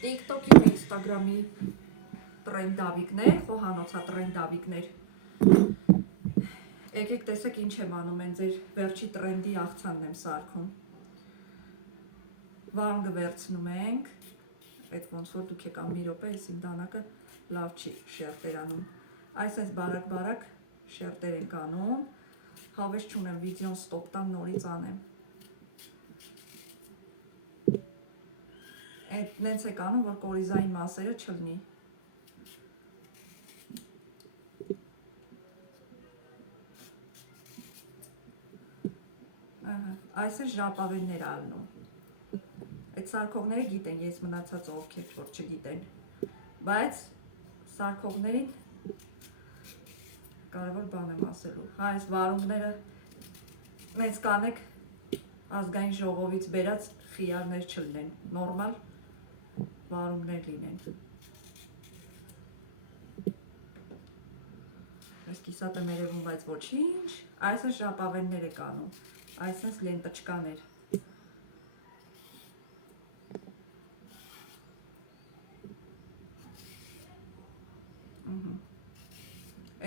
TikTok-ի ու Instagram-ի տրենդավիկներ, խոհանոցա տրենդավիկներ։ Եկեք տեսեք ինչ եմ անում, են ձեր վերջի տրենդի աղցանն եմ սարքում։ Վարունգը վերցնում ենք, այդ ոնց որ դուք եկան մի րոպե, այս իմ դանակը լավ չի շերտեր անում։ Այսպես բարակ շերտեր ենք անում, հավես չունեմ վիդեոն ստոպ տամ նորից անեմ։ Այդ նենց եք անում, որ կորիզային մասերը չլնի։ Այս է ժապավեններ ալնում։ Այդ սարքողները գիտեն, ես մնացած ովքեր որ չգիտեն, բայց սարքողներին կարևոր բան եմ ասելու։ Հա, այս վարունգները մեծ կանեք ազգային ժողովից բերած խիարներ չլինեն, նորմալ վարունգներ լինեն։ Այս կիսատ եմ երևում, բայց ոչինչ, այս է ժապավեններ եք անում, այս ես լենտաչկաներ։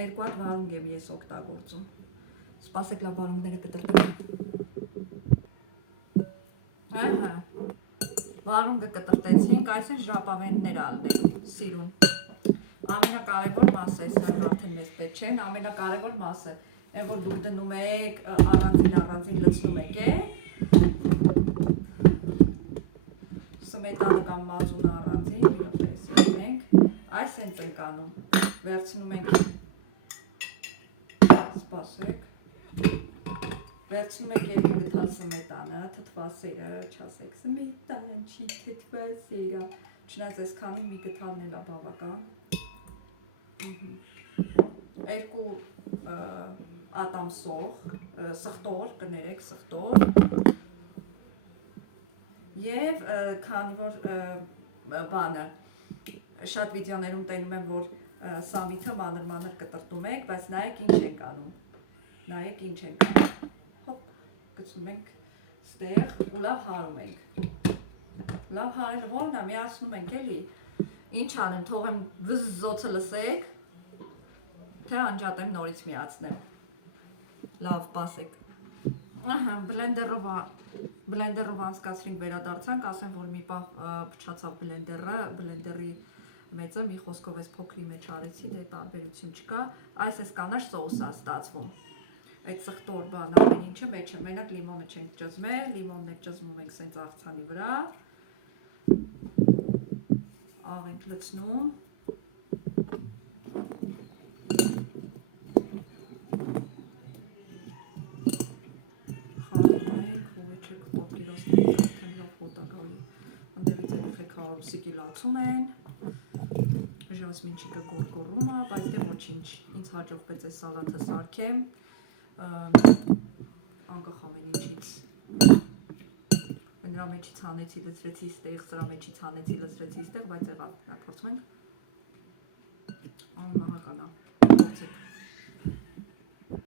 Երկու հատ վարունգ եմ ես օգտագործում։ Սպասեք լավ վարունգները կտրտեմ։ Ահա։ Վարունգը կտրտեցինք, այս են ժապավեններ ալնելու, սիրուն։ Ամենակարևոր մասը է, սա արդեն մեզ պետք չեն, ամենակարևոր մասը, այն որ դուք դնում եք, առանձին լցնում եք, սմետանը կամ մազունը առանձին, մի րոպե սիրում ենք, այս հենց ենք անում, վերցնում ենք, սպասեք, վերցնում եք երկու գթալ սմետանը, թթվասերը, չասեք սմետան չի թթվասերա, չնայած այս քանի մի գթալն էլ է բավական, երկու ատամ սող, սխտոր, կներեք սխտոր, և քանի որ բանը, շատ վիդեոներում տենում եմ, որ սամիթը մանր կտրտում եք, բայց նայեք ինչ ենք անում, հոպ, գցում ենք ստեղ ու լավ հարում ենք, լավ հարելը որն է, միացնում ենք էլի, ինչ անեմ, թողեմ վզզոցը լսեք, թե անջատեմ նորից միացնեմ, լավ պասեք, բլենդերով անցկացրինք վերադարձանք, ասեմ, որ մի պահ փչացավ բլենդերի մեծը, մի խոսքով ես փոքրի մեջ արեցի, դե տարբերություն չկա, այս ես կանաչ սոուսա ստացվում, այդ սխտոր բան ամեն ինչը մեջը, մենակ լիմոնը չենք ճզմել, լիմոնն է ճզմում ենք սենց աղցանի վրա, աղ ենք լցնում, լացում են, ժասմինչիկը գորգորում է, բայց դե ոչինչ, ինձ հաջողվեց այս սալաթը սարքեմ, անկախ ամեն ինչից, նրա մեջից հանեցի լցրեցի ստեղ, սրա մեջից հանեցի լցրեցի ստեղ, բայց եղավ, փորձում ենք, անմահական է։